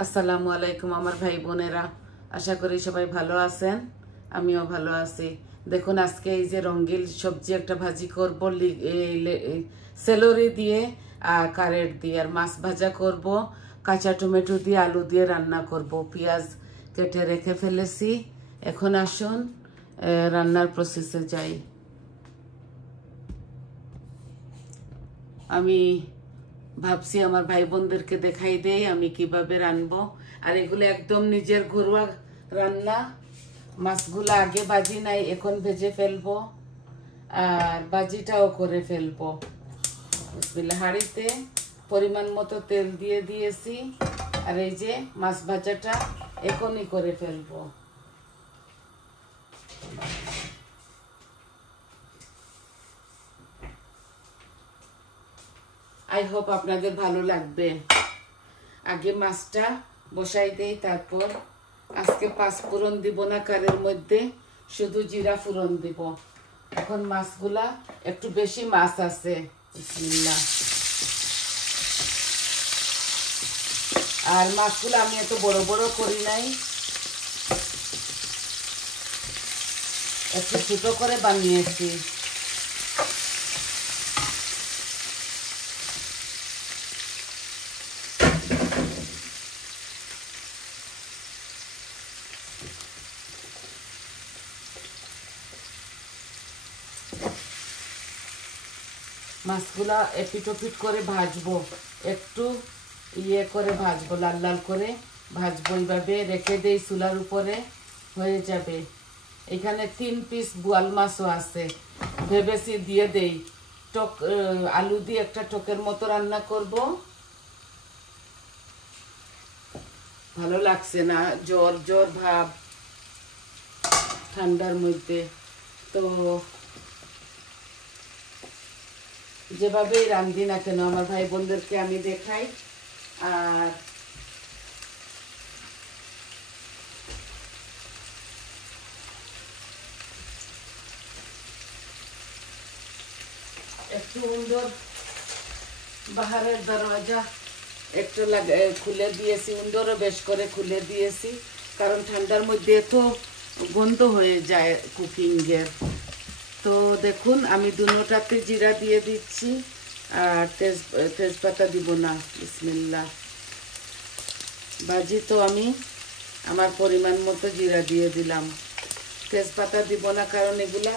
আসসালামু আলাইকুম আমার ভাই বোনেরা, আশা করি সবাই ভালো আছেন। আমিও ভালো আছি। দেখুন আজকে এই যে রঙিন সবজি একটা ভাজি করব, সেলরি দিয়ে আর কারেট দিয়ে, আর মাছ ভাজা করব, কাঁচা টমেটো দিয়ে আলু দিয়ে রান্না করব। পেঁয়াজ কেটে রেখে ফেলেছি। এখন আসুন রান্নার প্রসেসে যাই। আমি ভাবছি আমার ভাই বোনদেরকে দেখাই দেই আমি কিভাবে রানবো। আর এগুলো একদম নিজের ঘরোয়া রান্না। মাছগুলো আগে ভাজি নাই, এখন ভেজে ফেলবো আর ভাজিটাও করে ফেলবো। বিসমিল্লাহ। হাঁড়িতে পরিমাণ মতো তেল দিয়ে দিয়েছি, আর এই যে মাছ ভাজাটা এখনই করে ফেলবো। আই হোপ আপনাদের ভালো লাগবে। আগে মাছটা বসাই দেই, তারপর আজকে 5 ফোড়ন দিব না কারের মধ্যে, শুধু জিরা ফোড়ন দিব। এখন মাছগুলা একটু বেশি মাছ আছে। বিসমিল্লাহ। আর মাছগুলো আমি এত বড় বড় করি নাই, একটু ছোট করে বানিয়েছি। মাছগুলা এপিট ওপিট করে ভাজবো, একটু ইয়ে করে ভাজবো, লাল লাল করে ভাজবো। এইভাবে রেখে দেই চুলার উপরে, হয়ে যাবে। এখানে 3 পিস বোয়াল মাছও আছে, ভেবেছি দিয়ে দেই। টক আলু দিয়ে একটা টকের মতো রান্না করব। ভালো লাগছে না, জ্বর জ্বর ভাব ঠান্ডার মধ্যে। তো যেভাবেই রান্ধি না কেন আমার ভাই বোনদেরকে আমি দেখাই। আর একটু সুন্দর বাহারের দরওয়াজা একটু খুলে দিয়েছি, উন্ডরও বেশ করে খুলে দিয়েছি, কারণ ঠান্ডার মধ্যে তো গন্ধ হয়ে যায় কুকিংয়ের। তো দেখুন আমি দুটোটাতে জিরা দিয়ে দিচ্ছি, আর তেজপাতা দিব না। বিসমিল্লাহ। ভাজি তো আমি আমার পরিমাণ মতো জিরা দিয়ে দিলাম, তেজপাতা দিব না, কারণ এগুলা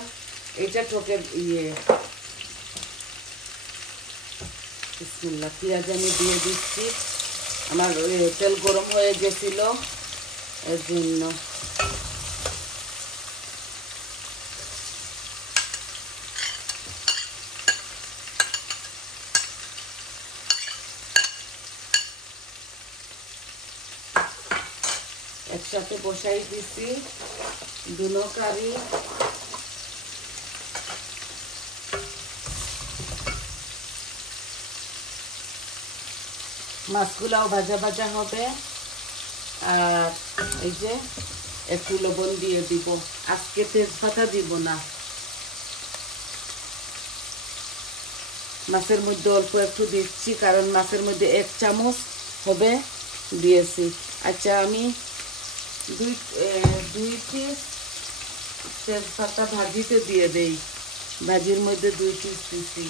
এটা ঠকের ইয়ে। বিসমিল্লাহ। পেঁয়াজ আমি দিয়ে দিচ্ছি, আমার তেল গরম হয়ে গেছিল এর জন্য। একসাথে বসাই দিছি দুনো কারি। মাছগুলাও ভাজা ভাজা হবে। আর এই যে একটু লবণ দিয়ে দিব, আজকে তেজপাতা দিব না। মাছের মধ্যে অল্প একটু দিচ্ছি, কারণ মাছের মধ্যে 1 চামচ হবে দিয়েছি। আচ্ছা আমি দুই পিস তেজপাতা ভাজিতে দিয়ে দেই, ভাজির মধ্যে 2 পিস দিচ্ছি।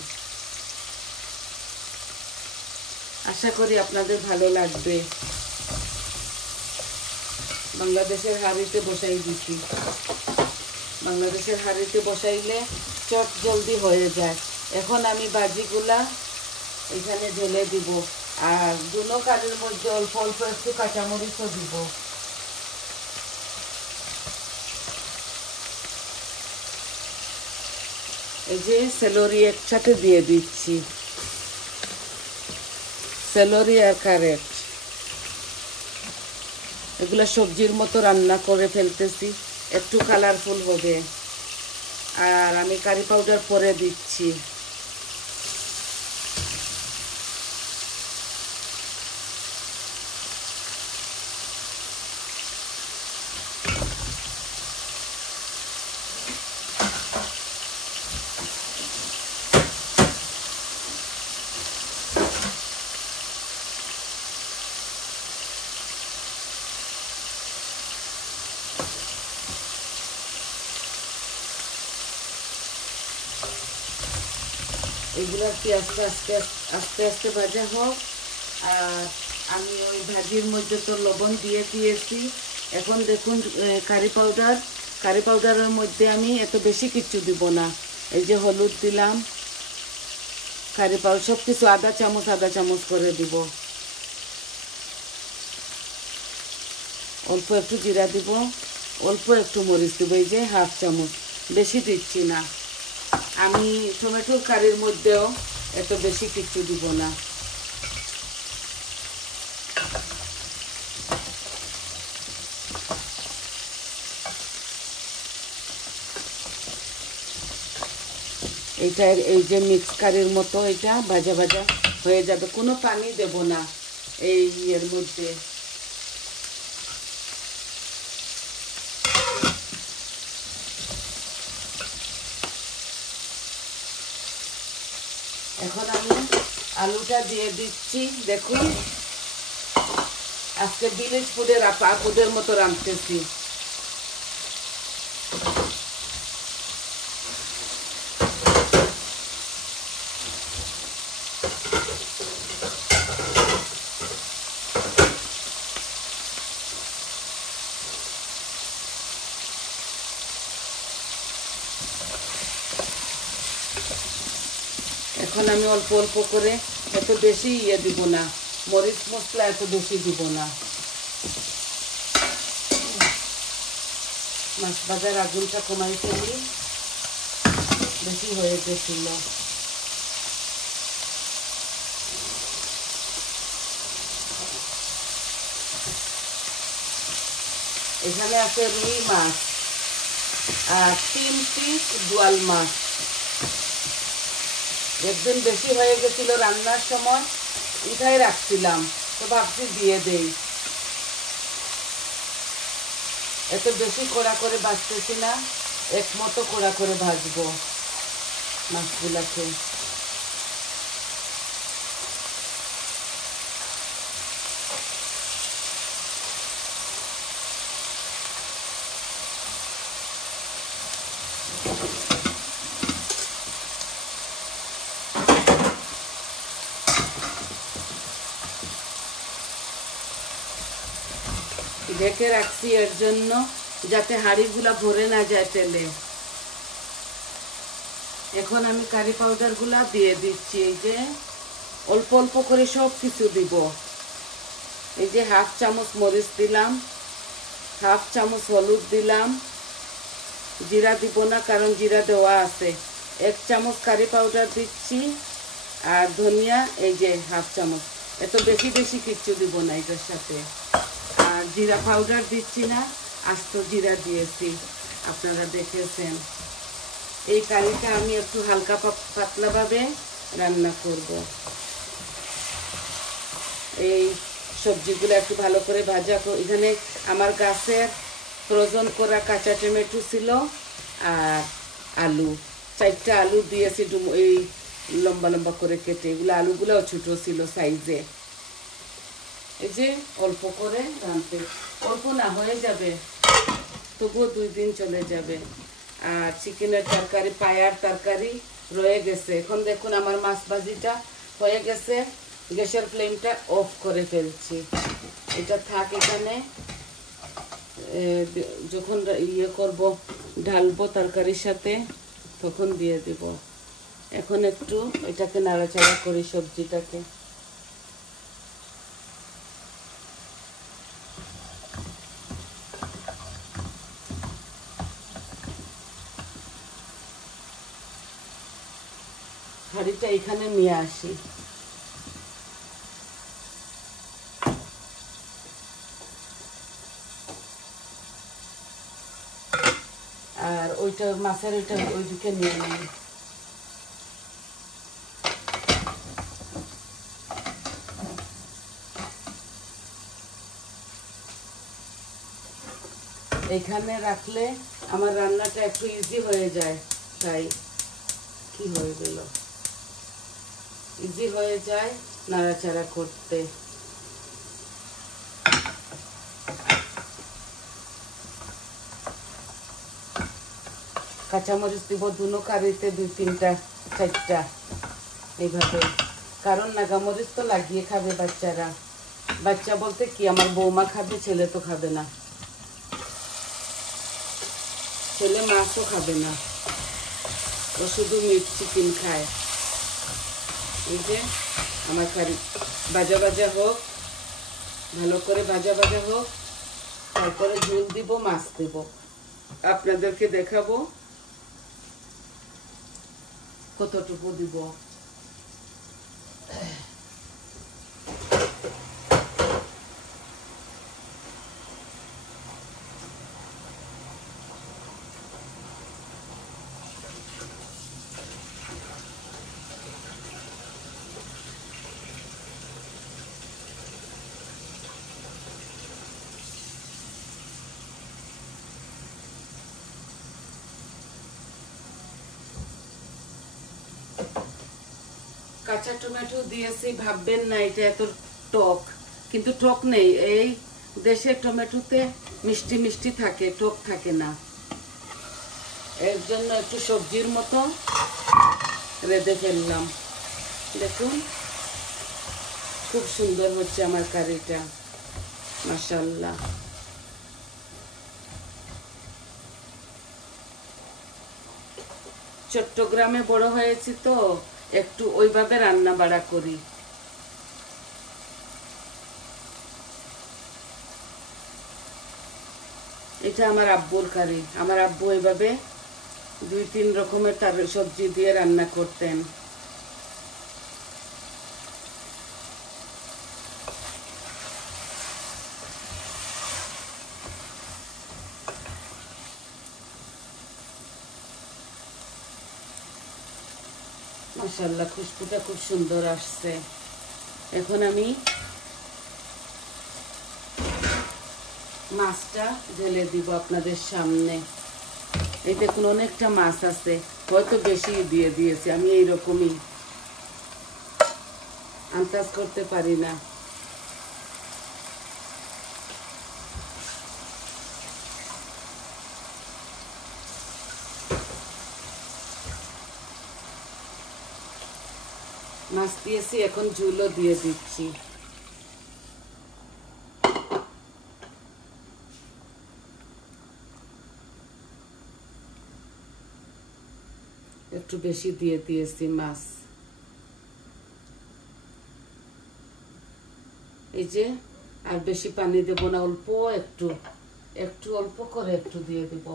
আশা করি আপনাদের ভালো লাগবে। বাংলাদেশের হাঁড়িতে বসাই দিচ্ছি, বাংলাদেশের হাঁড়িতে বসাইলে চট জলদি হয়ে যায়। এখন আমি ভাজিগুলা এখানে ঢেলে দিব, আর দুনো কারির মধ্যে অল্প অল্প একটু কাঁচামরিচও দিব। এই যে সেলরি একসাথে দিয়ে দিচ্ছি, সেলরি আর কারেট, এগুলা সবজির মতো রান্না করে ফেলতেছি, একটু কালারফুল হবে। আর আমি কারি পাউডার পরে দিচ্ছি। এগুলো পেঁয়াজটা আস্তে আস্তে আস্তে ভাজা হোক। আর আমি ওই ভাজির মধ্যে তো লবণ দিয়ে দিয়েছি। এখন দেখুন কারি পাউডারের মধ্যে আমি এত বেশি কিছু দিব না। এই যে হলুদ দিলাম, কারি পাউডার সব কিছু আধা চামচ করে দিব। অল্প একটু জিরা দিব, অল্প একটু মরিচ দিব, এই যে হাফ চামচ, বেশি দিচ্ছি না। আমি টমেটোর কারির মধ্যেও এত বেশি কিছু দিব না। এইটা এই যে মিক্স কারির মতো এটা ভাজা ভাজা হয়ে যাবে, কোনো পানি দেব না এই এর মধ্যে। এখন আমি আলুটা দিয়ে দিচ্ছি। দেখুন আজকে ভিলেজ ফুডের মতো রাঁধতেছি। এখন আমি অল্প অল্প করে, এত বেশি দিব না, মরিচ মশলা এত বেশি দিব না। মাছ ভাজার আগুনটা কমাই ফেলি, বেশি হয়ে গেছিল। এখানে আছে রুই মাছ আর 3 পিস বোয়াল মাছ। একদিন বেশি হয়ে গেছিল রান্নার সময়, উঠাই রাখছিলাম, তো ভাবছি দিয়ে দেই। এত বেশি কড়া করে ভাজতেছি না, একমতো কড়া করে ভাজবো মাছগুলাকে। ঢেকে রাখছি এর জন্য যাতে হাঁড়িগুলা ভরে না যায় তেলে। এখন আমি কারি পাউডারগুলা দিয়ে দিচ্ছি। এই যে অল্প অল্প করে সব কিছু দিব। এই যে হাফ চামচ মরিচ দিলাম, হাফ চামচ হলুদ দিলাম, জিরা দিব না কারণ জিরা দেওয়া আছে। 1 চামচ কারি পাউডার দিচ্ছি, আর ধনিয়া এই যে হাফ চামচ। এত বেশি বেশি কিচ্ছু দিব না এটার সাথে। আর জিরা পাউডার দিচ্ছি না, আস্ত জিরা দিয়েছি, আপনারা দেখেছেন। এই কারিটা আমি একটু হালকা পাতলাভাবে রান্না করব। এই সবজিগুলো একটু ভালো করে ভাজা। এখানে আমার গাছের ফ্রোজেন করা কাঁচা টমেটো ছিল, আর আলু 4টা আলু দিয়েছি এই লম্বা লম্বা করে কেটে। এগুলো আলুগুলোও ছোটো ছিল সাইজে। এই যে অল্প করে রাঁধতে, অল্প না হয়ে যাবে, তবুও 2 দিন চলে যাবে। আর চিকেনের তরকারি, পায়ার তরকারি রয়ে গেছে। এখন দেখুন আমার মাছ ভাজিটা হয়ে গেছে, গ্যাসের ফ্লেমটা অফ করে ফেলছি। এটা থাক এখানে, যখন করব ঢালবো তরকারির সাথে তখন দিয়ে দেব। এখন একটু এটাকে নাড়াচাড়া করি সবজিটাকে। হাঁড়িটা এখানে নিয়ে আসি। আর ওইটা মাছের ওইদিকে নিয়ে নিই। এখানে রাখলে আমার রান্নাটা একটু ইজি হয়ে যায়, তাই কি হয়ে গেল, ইজি হয়ে যায় নাড়াচাড়া করতে। কাঁচামরিচ দিব দুনো কারিতে, 2-3টা 4টা। এইভাবে, কারণ নাগামরিচ তো লাগিয়ে খাবে বাচ্চারা। বাচ্চা বলতে কি, আমার বৌমা খাবে, ছেলে তো খাবে না, ছেলে মাছও খাবে না, ও শুধু মিট চিকেন খায়। এই যে আমার কারি ভাজা ভাজা হোক, ভালো করে ভাজা ভাজা হোক, তারপরে ঝোল দিব, মাছ দিব, আপনাদেরকে দেখাবো কতটুকু দিব। কাঁচা টমেটো দিয়েছি, ভাববেন না এটা এত টক, কিন্তু টক নেই। এই দেশের টমেটোতে মিষ্টি মিষ্টি থাকে, টক থাকে না। এর জন্য একটু সবজির মতো রেঁধে ফেললাম। দেখুন খুব সুন্দর হচ্ছে আমার কারিটা, মাশাআল্লাহ। চট্টগ্রামে বড় হয়েছি তো একটু ওইভাবে রান্না বাড়া করি। এটা আমার আব্বুর কারি। আমার আব্বু এইভাবে 2-3 রকমের তার সবজি দিয়ে রান্না করতেন। মাশাআল্লাহ, খুশবুটা খুব সুন্দর আসছে। এখন আমি মাছটা ঢেলে দিব আপনাদের সামনে। এই দেখুন অনেকটা মাছ আছে, হয়তো বেশি দিয়ে দিয়েছি আমি, এইরকমই আন্দাজ করতে পারি না। মাছ দিয়েছি, এখন ঝুলও দিয়ে দিচ্ছি। একটু বেশি দিয়ে দিয়েছি মাছ। এই যে আর বেশি পানি দেব না, অল্প একটু একটু অল্প করে একটু দিয়ে দেব।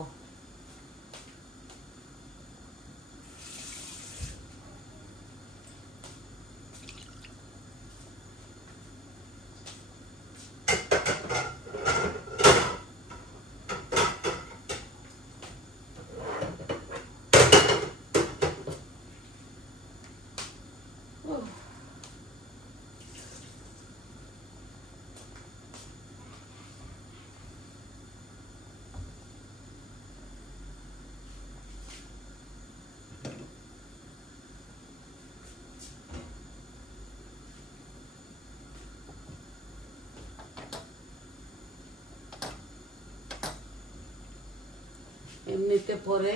এমনিতে পরে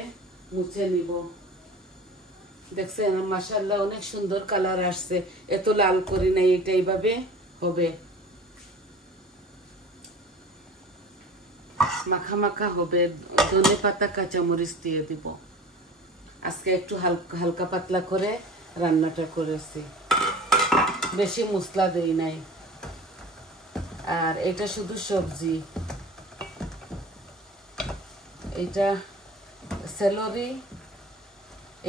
মুছে নিব। দেখছেন মাশাআল্লাহ অনেক সুন্দর কালার আসছে, এত লাল করি নাই, এটা এইভাবে হবে, মাখা মাখা হবে। ধনে পাতা কাঁচামরিচ দিয়ে দিব। আজকে একটু হালকা হালকা পাতলা করে রান্নাটা করেছি, বেশি মশলা দেই নাই। আর এটা শুধু সবজি, এটা সেলরি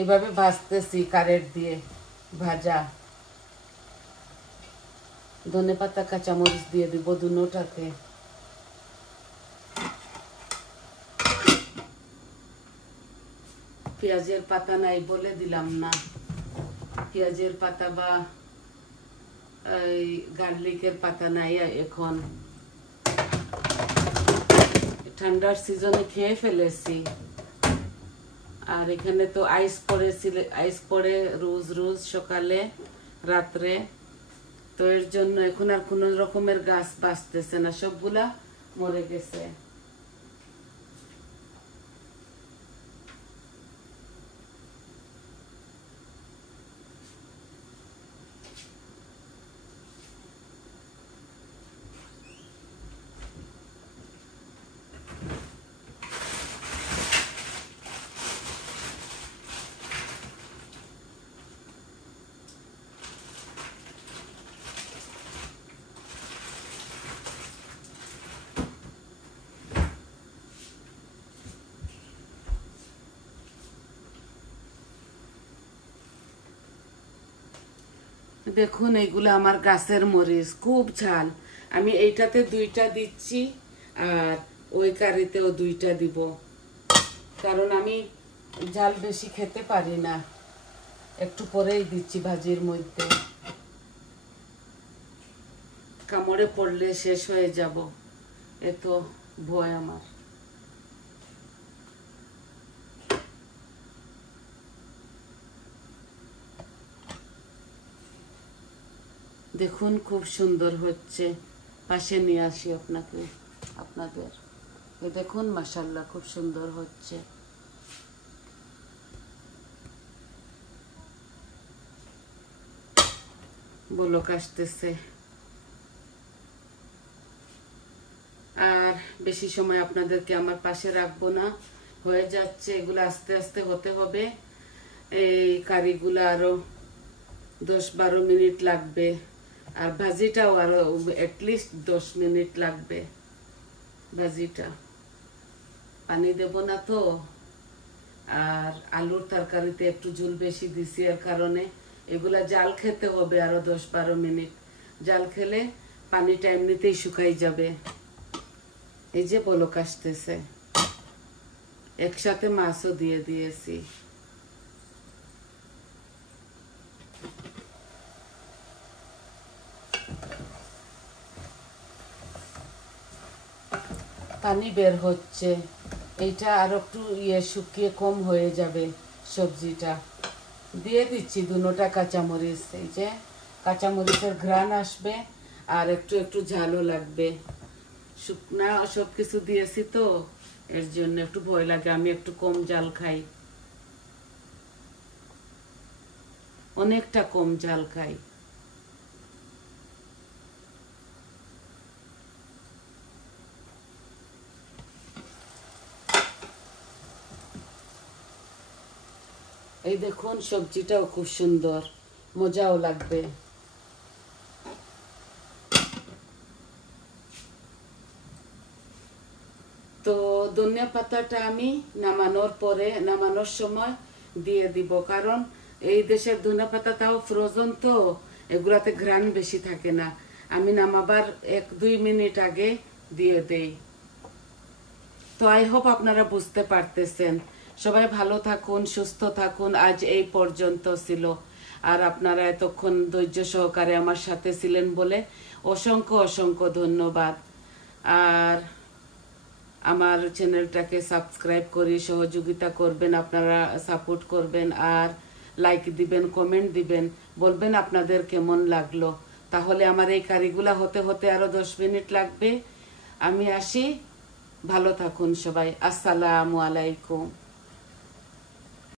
এইভাবে ভাজতেছি কারেন্ট দিয়ে ভাজা। ধনেপাতা কাঁচামরিচ দিয়ে দিব দুটোটাতে। পেঁয়াজের পাতা নাই বলে দিলাম না, পেঁয়াজের পাতা বা এই গার্লিকের পাতা নাই এখন, ঠান্ডার সিজনে খেয়ে ফেলেছি। আর এখানে তো আইস পড়ে রোজ রোজ সকালে রাত্রে, তো এর জন্য এখন আর কোন রকমের গাছ বাঁচতেছে না, সবগুলা মরে গেছে। দেখুন এইগুলো আমার গাছের মরিচ, খুব ঝাল। আমি এইটাতে 2টা দিচ্ছি আর ওই কারিতেও 2টা দিব, কারণ আমি ঝাল বেশি খেতে পারি না। একটু পরেই দিচ্ছি ভাজির মধ্যে, কামড়ে পড়লে শেষ হয়ে যাব, এত ভয় আমার। দেখুন খুব সুন্দর হচ্ছে। পাশে নিয়ে আসি আপনাদের। দেখুন মাশাআল্লাহ খুব সুন্দর হচ্ছে। বলক আসতেছে। আর বেশি সময় আপনাদেরকে আমার পাশে রাখবো না, হয়ে যাচ্ছে। এগুলো আস্তে আস্তে হতে হবে। এই কারিগুলো আরো 10-12 মিনিট লাগবে, আর ভাজিটাও আরো এটলিস্ট 10 মিনিট লাগবে। ভাজিটা পানি দেব না তো, আর আলুর তরকারিতে একটু ঝোল বেশি দিছি, এর কারণে এগুলা জাল খেতে হবে আরো 10-12 মিনিট। জাল খেলে পানিটা এমনিতেই শুকাই যাবে। এই যে বলক আসতেছে। একসাথে মাছও দিয়ে দিয়েছি। পানি বের হচ্ছে। এইটা আর একটু শুকিয়ে কম হয়ে যাবে। সবজিটা দিয়ে দিচ্ছি 2টা কাঁচামরিচ। এই যে কাঁচামরিচের ঘ্রাণ আসবে আর একটু একটু ঝালও লাগবে। শুকনা সবকিছু দিয়েছি তো, এর জন্য একটু ভয় লাগে। আমি একটু কম ঝাল খাই, অনেকটা কম ঝাল খাই। এই দেখুন সবজিটাও খুব সুন্দর, মজাও লাগবে। তো ধনিয়া পাতাটা আমি নামানোর সময় দিয়ে দিব, কারণ এই দেশের ধনিয়া পাতা তাও ফ্রোজেন, তো এগুলাতে ঘ্রাণ বেশি থাকে না। আমি নামাবার 1-2 মিনিট আগে দিয়ে দেই। তো আই হোপ আপনারা বুঝতে পারতেছেন। সবাই ভালো থাকুন, সুস্থ থাকুন। আজ এই পর্যন্ত ছিল, আর আপনারা এতক্ষণ ধৈর্য সহকারে আমার সাথে ছিলেন বলে অসংখ্য অসংখ্য ধন্যবাদ। আর আমার চ্যানেলটাকে সাবস্ক্রাইব করে সহযোগিতা করবেন, আপনারা সাপোর্ট করবেন, আর লাইক দিবেন, কমেন্ট দিবেন, বলবেন আপনাদের কেমন লাগলো। তাহলে আমার এই কারিগুলা হতে হতে আরো 10 মিনিট লাগবে। আমি আসি, ভালো থাকুন সবাই। আসসালামু আলাইকুম।